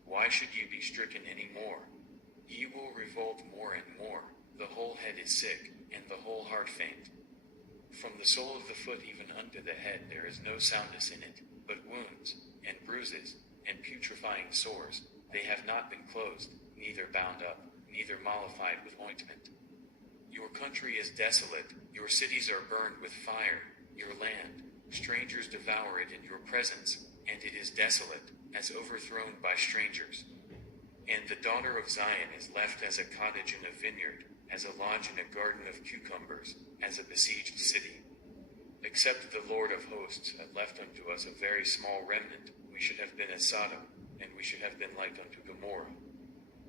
Why should ye be stricken any more? Ye will revolt more and more, the whole head is sick, and the whole heart faint. From the sole of the foot even unto the head there is no soundness in it, but wounds, and bruises, and putrefying sores. They have not been closed, neither bound up, neither mollified with ointment. Your country is desolate, your cities are burned with fire, your land, strangers devour it in your presence, and it is desolate, as overthrown by strangers. And the daughter of Zion is left as a cottage in a vineyard, as a lodge in a garden of cucumbers, as a besieged city. Except the Lord of hosts had left unto us a very small remnant, we should have been as Sodom, and we should have been like unto Gomorrah.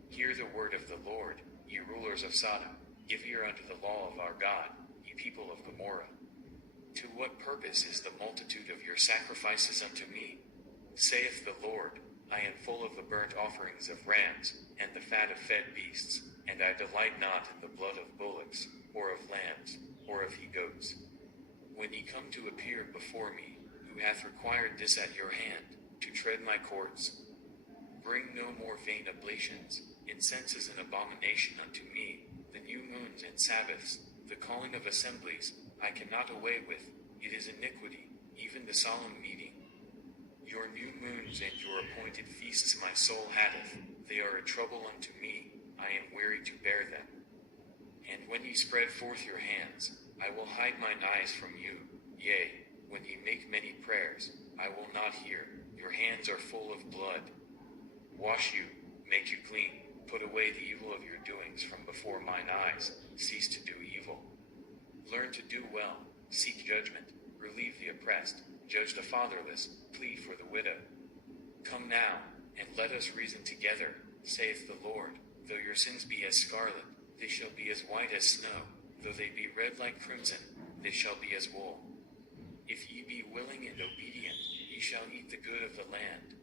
Hear the word of the Lord, ye rulers of Sodom, give ear unto the law of our God, ye people of Gomorrah. To what purpose is the multitude of your sacrifices unto me? Saith the Lord, I am full of the burnt offerings of rams, and the fat of fed beasts, and I delight not in the blood of bullocks, or of lambs, or of he-goats. When ye come to appear before me, who hath required this at your hand, to tread my courts? Bring no more vain oblations. Incense is an abomination unto me. The new moons and Sabbaths, the calling of assemblies, I cannot away with. It is iniquity, even the solemn meeting. Your new moons and your appointed feasts my soul hateth. They are a trouble unto me. I am weary to bear them. And when ye spread forth your hands, I will hide mine eyes from you. Yea, when ye make many prayers, I will not hear. Your hands are full of blood. Wash you, make you clean, Put away the evil of your doings from before mine eyes, cease to do evil. Learn to do well, seek judgment, relieve the oppressed, judge the fatherless, plead for the widow. Come now, and let us reason together, saith the Lord. Though your sins be as scarlet, they shall be as white as snow. Though they be red like crimson, they shall be as wool. If ye be willing and obedient, ye shall eat the good of the land.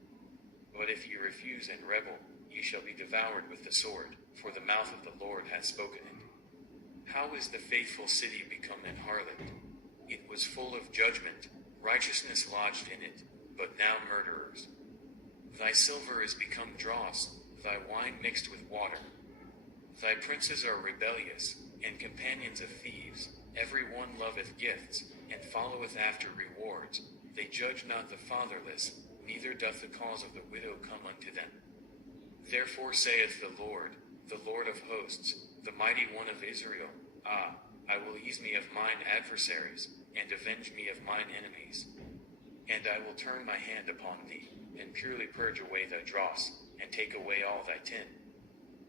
But if ye refuse and rebel, ye shall be devoured with the sword, for the mouth of the Lord hath spoken it. How is the faithful city become an harlot? It was full of judgment, righteousness lodged in it, but now murderers. Thy silver is become dross, thy wine mixed with water. Thy princes are rebellious, and companions of thieves. Every one loveth gifts, and followeth after rewards. They judge not the fatherless, neither doth the cause of the widow come unto them. Therefore saith the Lord of hosts, the mighty one of Israel, I will ease me of mine adversaries, and avenge me of mine enemies. And I will turn my hand upon thee, and purely purge away thy dross, and take away all thy tin.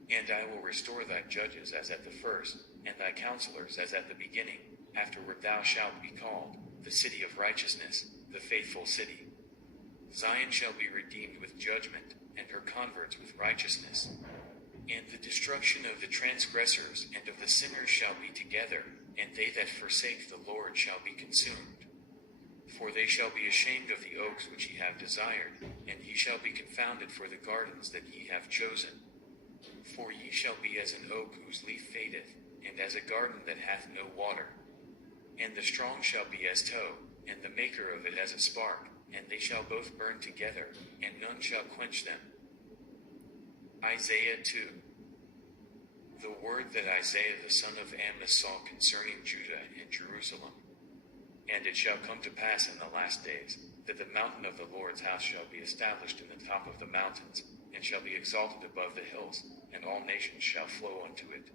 And I will restore thy judges as at the first, and thy counselors as at the beginning. Afterward thou shalt be called, the city of righteousness, the faithful city. Zion shall be redeemed with judgment, and her converts with righteousness. And the destruction of the transgressors and of the sinners shall be together, and they that forsake the Lord shall be consumed. For they shall be ashamed of the oaks which ye have desired, and ye shall be confounded for the gardens that ye have chosen. For ye shall be as an oak whose leaf fadeth, and as a garden that hath no water. And the strong shall be as tow, and the maker of it as a spark, and they shall both burn together, and none shall quench them. Isaiah 2. The word that Isaiah the son of Amoz saw concerning Judah and Jerusalem. And it shall come to pass in the last days, that the mountain of the Lord's house shall be established in the top of the mountains, and shall be exalted above the hills, and all nations shall flow unto it.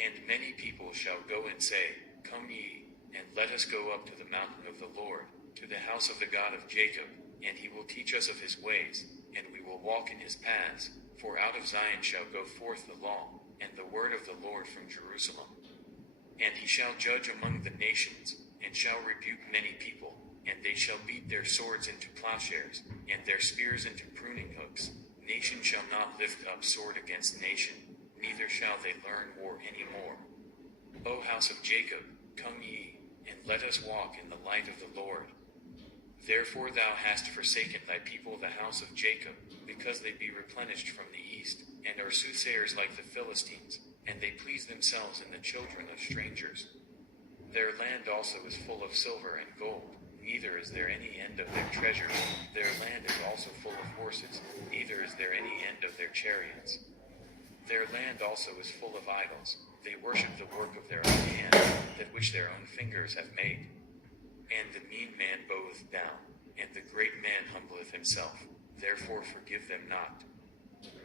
And many people shall go and say, Come ye, and let us go up to the mountain of the Lord, to the house of the God of Jacob, and he will teach us of his ways, and we will walk in his paths. For out of Zion shall go forth the law, and the word of the Lord from Jerusalem. And he shall judge among the nations, and shall rebuke many people, and they shall beat their swords into plowshares, and their spears into pruning hooks. Nation shall not lift up sword against nation, neither shall they learn war any more. O house of Jacob, come ye, and let us walk in the light of the Lord. Therefore thou hast forsaken thy people the house of Jacob, because they be replenished from the east, and are soothsayers like the Philistines, and they please themselves in the children of strangers. Their land also is full of silver and gold, neither is there any end of their treasures. Their land is also full of horses, neither is there any end of their chariots. Their land also is full of idols. They worship the work of their own hands, that which their own fingers have made. And the mean man boweth down, and the great man humbleth himself. Therefore forgive them not.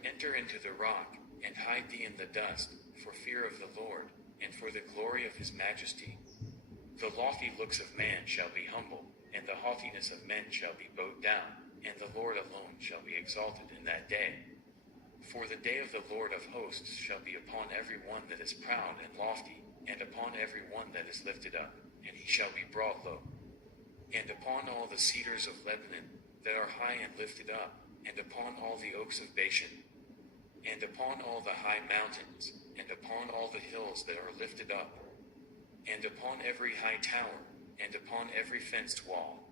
Enter into the rock, and hide thee in the dust, for fear of the Lord, and for the glory of his majesty. The lofty looks of man shall be humble, and the haughtiness of men shall be bowed down, and the Lord alone shall be exalted in that day. For the day of the Lord of hosts shall be upon every one that is proud and lofty, and upon every one that is lifted up, and he shall be brought low. And upon all the cedars of Lebanon that are high and lifted up, and upon all the oaks of Bashan, and upon all the high mountains, and upon all the hills that are lifted up, and upon every high tower, and upon every fenced wall,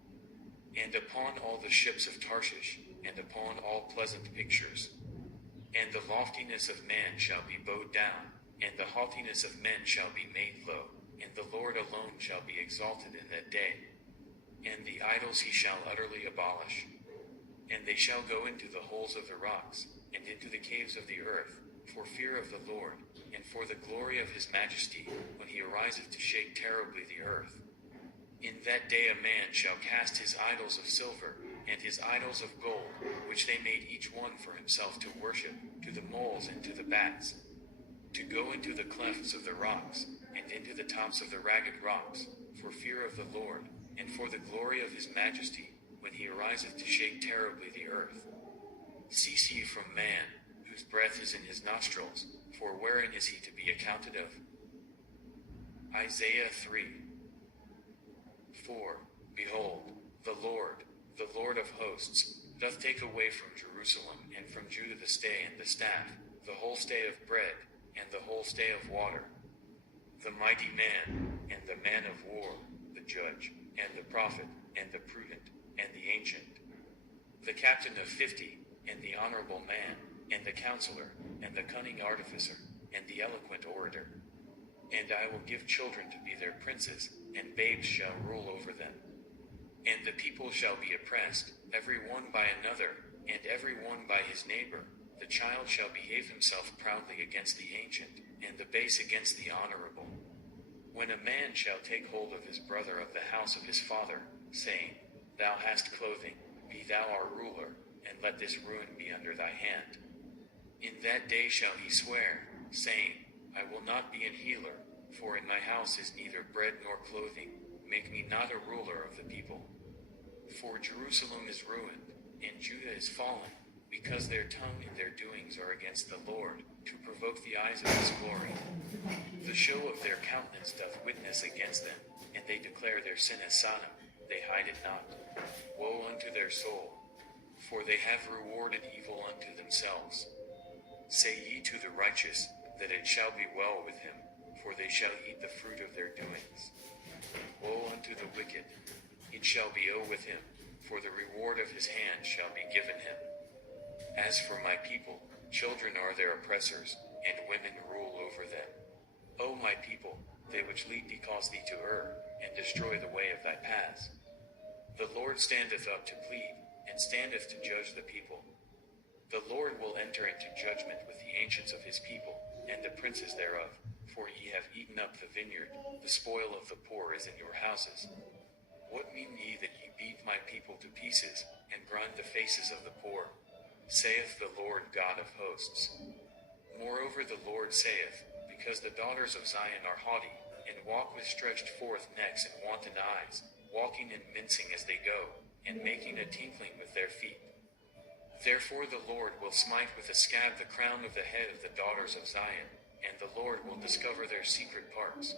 and upon all the ships of Tarshish, and upon all pleasant pictures. And the loftiness of man shall be bowed down, and the haughtiness of men shall be made low, and the Lord alone shall be exalted in that day. And the idols he shall utterly abolish. And they shall go into the holes of the rocks, and into the caves of the earth, for fear of the Lord, and for the glory of his majesty, when he ariseth to shake terribly the earth. In that day a man shall cast his idols of silver, and his idols of gold, which they made each one for himself to worship, to the moles and to the bats, to go into the clefts of the rocks, and into the tops of the ragged rocks, for fear of the Lord, and for the glory of his majesty, when he ariseth to shake terribly the earth. Cease ye from man, who whose breath is in his nostrils, for wherein is he to be accounted of? Isaiah 3:4. Behold, the Lord of hosts, doth take away from Jerusalem and from Judah the stay and the staff, the whole stay of bread, and the whole stay of water. The mighty man, and the man of war, the judge, and the prophet, and the prudent, and the ancient. The captain of 50, and the honorable man, and the counselor, and the cunning artificer, and the eloquent orator. And I will give children to be their princes, and babes shall rule over them. And the people shall be oppressed, every one by another, and every one by his neighbor. The child shall behave himself proudly against the ancient, and the base against the honorable. When a man shall take hold of his brother of the house of his father, saying, Thou hast clothing, be thou our ruler, and let this ruin be under thy hand. In that day shall he swear, saying, I will not be an healer, for in my house is neither bread nor clothing. Make me not a ruler of the people. For Jerusalem is ruined, and Judah is fallen, because their tongue and their doings are against the Lord, to provoke the eyes of his glory. The show of their countenance doth witness against them, and they declare their sin as Sodom, they hide it not. Woe unto their soul, for they have rewarded evil unto themselves. Say ye to the righteous, that it shall be well with him, for they shall eat the fruit of their doings. Woe unto the wicked, it shall be ill with him, for the reward of his hand shall be given him. As for my people, children are their oppressors, and women rule over them. O my people, they which lead thee cause thee to err, and destroy the way of thy paths. The Lord standeth up to plead, and standeth to judge the people. The Lord will enter into judgment with the ancients of his people, and the princes thereof, for ye have eaten up the vineyard, the spoil of the poor is in your houses. What mean ye that ye beat my people to pieces, and grind the faces of the poor? Saith the Lord God of hosts. Moreover the Lord saith, because the daughters of Zion are haughty, and walk with stretched forth necks and wanton eyes, walking and mincing as they go, and making a tinkling with their feet. Therefore the Lord will smite with a scab the crown of the head of the daughters of Zion, and the Lord will discover their secret parts.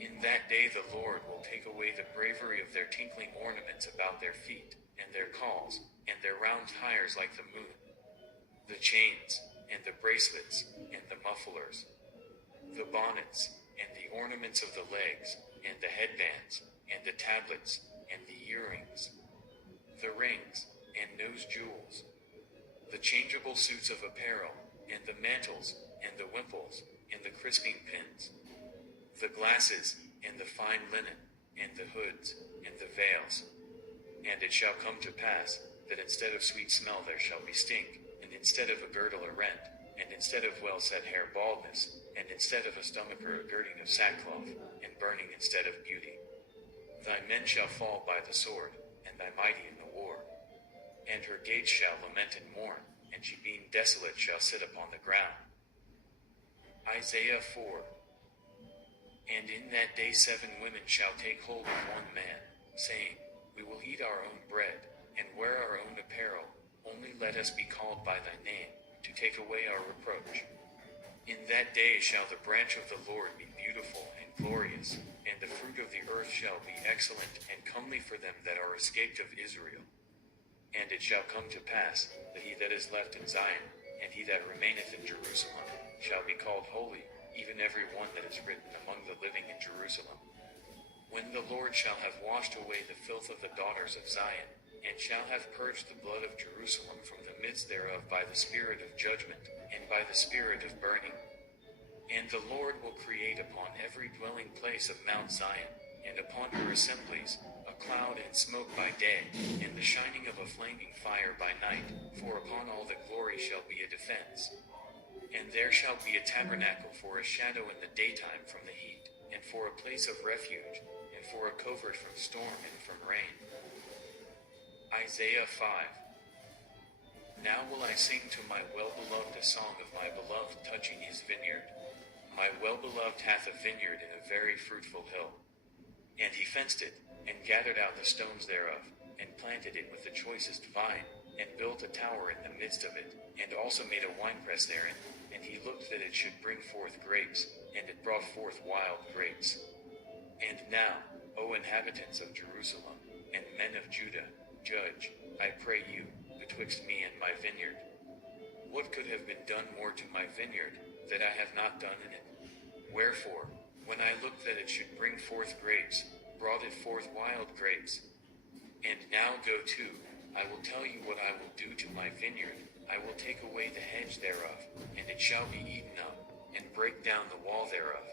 In that day the Lord will take away the bravery of their tinkling ornaments about their feet, and their calls, and their round tires like the moon, the chains, and the bracelets, and the mufflers, the bonnets, and the ornaments of the legs, and the headbands, and the tablets, and the earrings, the rings, and nose jewels, the changeable suits of apparel, and the mantles, and the wimples, and the crisping pins, the glasses, and the fine linen, and the hoods, and the veils. And it shall come to pass, that instead of sweet smell there shall be stink, and instead of a girdle a rent, and instead of well-set hair baldness, and instead of a stomacher a girding of sackcloth, and burning instead of beauty. Thy men shall fall by the sword, and thy mighty in the war. And her gates shall lament and mourn, and she being desolate shall sit upon the ground. Isaiah 4. And in that day 7 women shall take hold of one man, saying, We will eat our own bread, and wear our own apparel, only let us be called by thy name, to take away our reproach. In that day shall the branch of the Lord be beautiful and glorious, and the fruit of the earth shall be excellent and comely for them that are escaped of Israel. And it shall come to pass, that he that is left in Zion, and he that remaineth in Jerusalem, shall be called holy, even every one that is written among the living in Jerusalem. When the Lord shall have washed away the filth of the daughters of Zion, and shall have purged the blood of Jerusalem from the midst thereof by the spirit of judgment, and by the spirit of burning. And the Lord will create upon every dwelling place of Mount Zion, and upon her assemblies, a cloud and smoke by day, and the shining of a flaming fire by night, for upon all the glory shall be a defense. And there shall be a tabernacle for a shadow in the daytime from the heat, and for a place of refuge, and for a covert from storm and from rain. Isaiah 5. Now will I sing to my well-beloved a song of my beloved touching his vineyard. My well-beloved hath a vineyard in a very fruitful hill. And he fenced it, and gathered out the stones thereof, and planted it with the choicest vine, and built a tower in the midst of it, and also made a winepress therein. And he looked that it should bring forth grapes, and it brought forth wild grapes. And now, O inhabitants of Jerusalem, and men of Judah, judge, I pray you, betwixt me and my vineyard. What could have been done more to my vineyard, that I have not done in it? Wherefore, when I looked that it should bring forth grapes, brought it forth wild grapes. And now go to, I will tell you what I will do to my vineyard. I will take away the hedge thereof, and it shall be eaten up, and break down the wall thereof,